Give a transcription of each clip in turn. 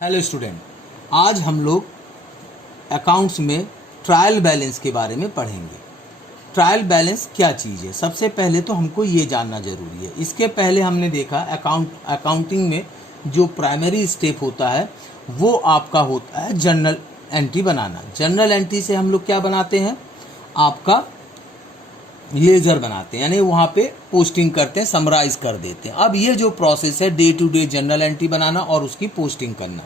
Hello student, आज हम लोग अकाउंट्स में ट्रायल बैलेंस के बारे में पढ़ेंगे। ट्रायल बैलेंस क्या चीज़ है, सबसे पहले तो हमको ये जानना ज़रूरी है। इसके पहले हमने देखा अकाउंटिंग में जो प्राइमरी स्टेप होता है वो आपका होता है जर्नल एंट्री बनाना। जर्नल एंट्री से हम लोग क्या बनाते हैं, आपका लेजर बनाते हैं, यानी वहाँ पे पोस्टिंग करते हैं, समराइज कर देते हैं। अब ये जो प्रोसेस है day to day journal entry बनाना और उसकी पोस्टिंग करना,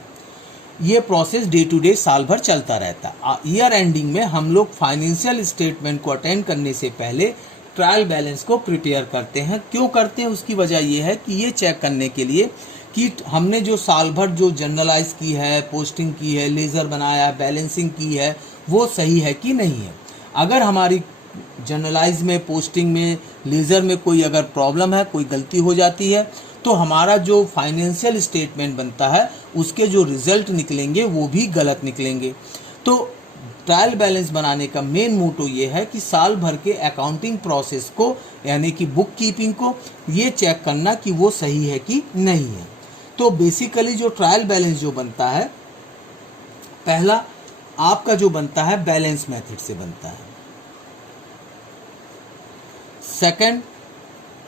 ये प्रोसेस डे टू डे साल भर चलता रहता है। ईयर एंडिंग में हम लोग फाइनेंशियल स्टेटमेंट को अटेंड करने से पहले ट्रायल बैलेंस को प्रिपेयर करते हैं। क्यों करते हैं, उसकी वजह ये है कि ये चेक करने के लिए कि हमने जो साल भर जो जर्नलाइज की है, पोस्टिंग की है, लेजर बनाया, बैलेंसिंग की है, वो सही है कि नहीं है। अगर हमारी जर्नलाइज में, पोस्टिंग में, लेज़र में कोई अगर प्रॉब्लम है, कोई गलती हो जाती है, तो हमारा जो फाइनेंशियल स्टेटमेंट बनता है उसके जो रिजल्ट निकलेंगे वो भी गलत निकलेंगे। तो ट्रायल बैलेंस बनाने का मेन मोटो ये है कि साल भर के अकाउंटिंग प्रोसेस को, यानी कि बुक कीपिंग को, ये चेक करना कि वो सही है कि नहीं है। तो बेसिकली जो ट्रायल बैलेंस जो बनता है, पहला आपका जो बनता है बैलेंस मेथड से बनता है, सेकंड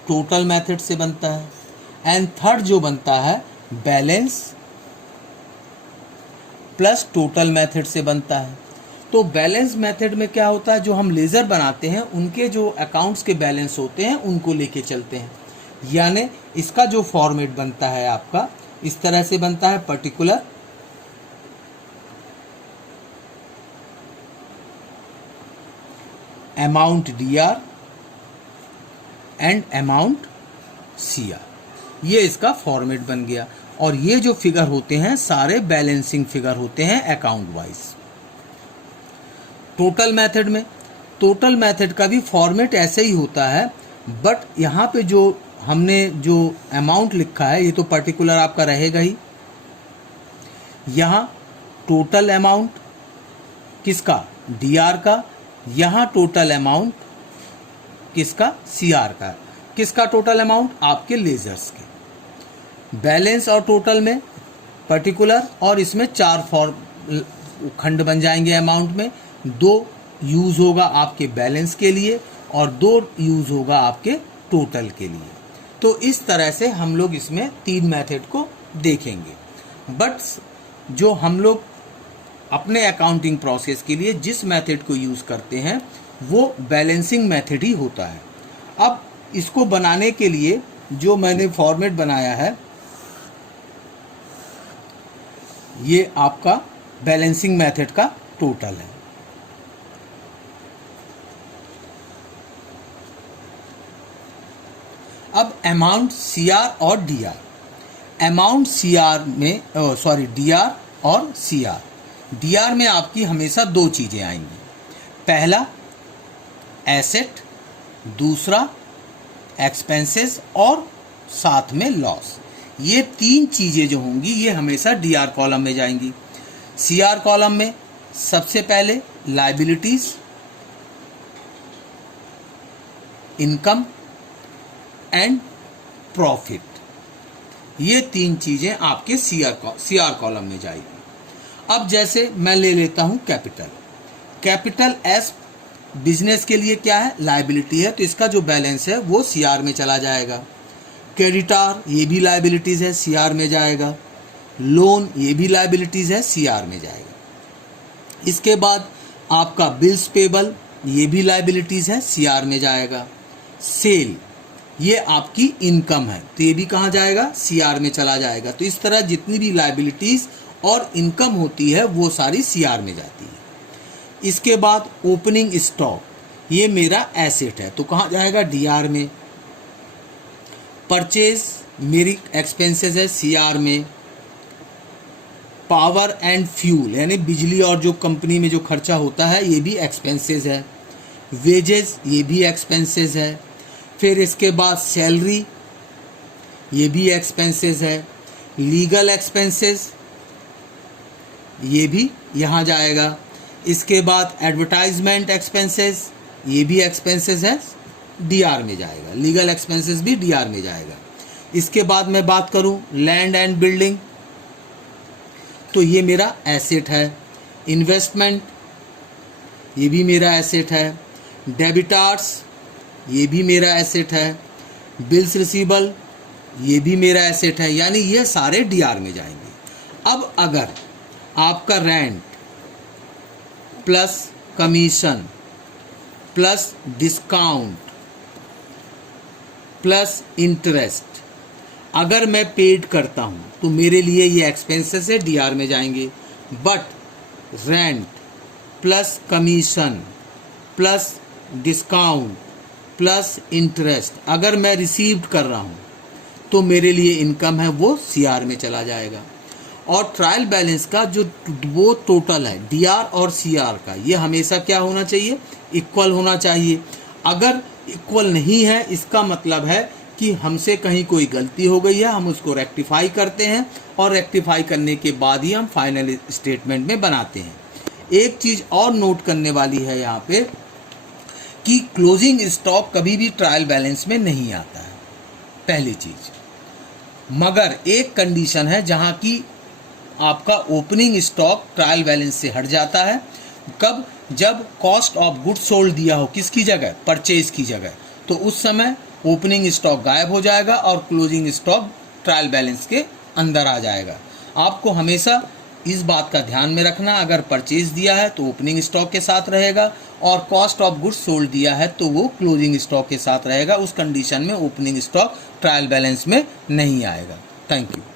टोटल मेथड से बनता है, एंड थर्ड जो बनता है बैलेंस प्लस टोटल मेथड से बनता है। तो बैलेंस मेथड में क्या होता है, जो हम लेजर बनाते हैं उनके जो अकाउंट्स के बैलेंस होते हैं उनको लेके चलते हैं। यानी इसका जो फॉर्मेट बनता है आपका इस तरह से बनता है, particular amount D R and amount CR, ये इसका फॉर्मेट बन गया। और ये जो फिगर होते हैं सारे बैलेंसिंग फिगर होते हैं अकाउंट वाइज। टोटल मेथड में, टोटल मेथड का भी फॉर्मेट ऐसे ही होता है, बट यहाँ पे जो हमने जो अमाउंट लिखा है ये तो पर्टिकुलर आपका रहेगा ही। यहाँ टोटल अमाउंट किसका, डीआर का, यहाँ टोटल अमाउंट किसका, सीआर का। किसका टोटल अमाउंट, आपके लेजर्स के। बैलेंस और टोटल में पर्टिकुलर, और इसमें चार खंड बन जाएंगे अमाउंट में। दो यूज होगा आपके बैलेंस के लिए और दो यूज होगा आपके टोटल के लिए। तो इस तरह से हम लोग इसमें तीन मेथड को देखेंगे। बट जो हम लोग अपने अकाउंटिंग प्रोसेस के लिए जिस मेथड को यूज करते हैं वो बैलेंसिंग मेथड ही होता है। अब इसको बनाने के लिए जो मैंने फॉर्मेट बनाया है ये आपका बैलेंसिंग मेथड का टोटल है। अब अमाउंट सीआर और डीआर, अमाउंट सीआर में डीआर और सीआर। डीआर में आपकी हमेशा दो चीजें आएंगी, पहला एसेट, दूसरा एक्सपेंसेस और साथ में लॉस। ये तीन चीजें जो होंगी ये हमेशा डीआर कॉलम में जाएंगी। सीआर कॉलम में सबसे पहले लायबिलिटीज, इनकम एंड प्रॉफिट, ये तीन चीजें आपके सीआर कॉलम में जाएगी। अब जैसे मैं ले लेता हूं कैपिटल। कैपिटल एस बिजनेस के लिए क्या है, लायबिलिटी है, तो इसका जो बैलेंस है वो सीआर में चला जाएगा। क्रेडिटार ये भी लायबिलिटीज है, सीआर में जाएगा। लोन ये भी लायबिलिटीज है, सीआर में जाएगा। इसके बाद आपका बिल्स पेबल ये भी लायबिलिटीज है, सीआर में जाएगा। सेल ये आपकी इनकम है, तो ये भी कहाँ जाएगा, सीआर में चला जाएगा। तो इस तरह जितनी भी लायबिलिटीज और इनकम होती है वो सारी सीआर में जाती है। इसके बाद ओपनिंग स्टॉक ये मेरा एसेट है, तो कहाँ जाएगा, डीआर में। परचेज मेरी एक्सपेंसेस है, सीआर में। पावर एंड फ्यूल यानी बिजली और जो कंपनी में जो खर्चा होता है ये भी एक्सपेंसेस है। वेजेस ये भी एक्सपेंसेस है। फिर इसके बाद सैलरी ये भी एक्सपेंसेस है। लीगल एक्सपेंसेस ये भी यहाँ जाएगा। इसके बाद एडवर्टाइजमेंट एक्सपेंसेस ये भी एक्सपेंसेस है, डीआर में जाएगा। लीगल एक्सपेंसेस भी डीआर में जाएगा। इसके बाद मैं बात करूं लैंड एंड बिल्डिंग, तो ये मेरा एसेट है। इन्वेस्टमेंट, ये भी मेरा एसेट है। डेबिटार्स, ये भी मेरा एसेट है। बिल्स रिसीवेबल, ये भी मेरा एसेट है। यानी ये सारे डीआर में जाएंगे। अब अगर आपका rent plus commission plus discount plus interest अगर मैं पेड करता हूँ तो मेरे लिए ये एक्सपेंसेस है, डीआर में जाएंगे। But rent plus commission plus discount plus interest अगर मैं रिसीव्ड कर रहा हूँ तो मेरे लिए इनकम है वो सीआर में चला जाएगा। और ट्रायल बैलेंस का जो वो टोटल है डीआर और सीआर का, ये हमेशा क्या होना चाहिए, इक्वल होना चाहिए। अगर इक्वल नहीं है इसका मतलब है कि हमसे कहीं कोई गलती हो गई है, हम उसको रेक्टिफाई करते हैं और रेक्टिफाई करने के बाद ही हम फाइनल स्टेटमेंट में बनाते हैं। एक चीज़ और नोट करने वाली है यहाँ पे कि क्लोजिंग स्टॉक कभी भी ट्रायल बैलेंस में नहीं आता है, पहली चीज़। मगर एक कंडीशन है जहाँ की आपका ओपनिंग स्टॉक ट्रायल बैलेंस से हट जाता है। कब? जब कॉस्ट ऑफ गुड्स सोल्ड दिया हो किसकी जगह, परचेज की जगह, तो उस समय ओपनिंग स्टॉक गायब हो जाएगा और क्लोजिंग स्टॉक ट्रायल बैलेंस के अंदर आ जाएगा। आपको हमेशा इस बात का ध्यान में रखना, अगर परचेज दिया है तो ओपनिंग स्टॉक के साथ रहेगा और कॉस्ट ऑफ गुड्स सोल्ड दिया है तो वो क्लोजिंग स्टॉक के साथ रहेगा। उस कंडीशन में ओपनिंग स्टॉक ट्रायल बैलेंस में नहीं आएगा। Thank you.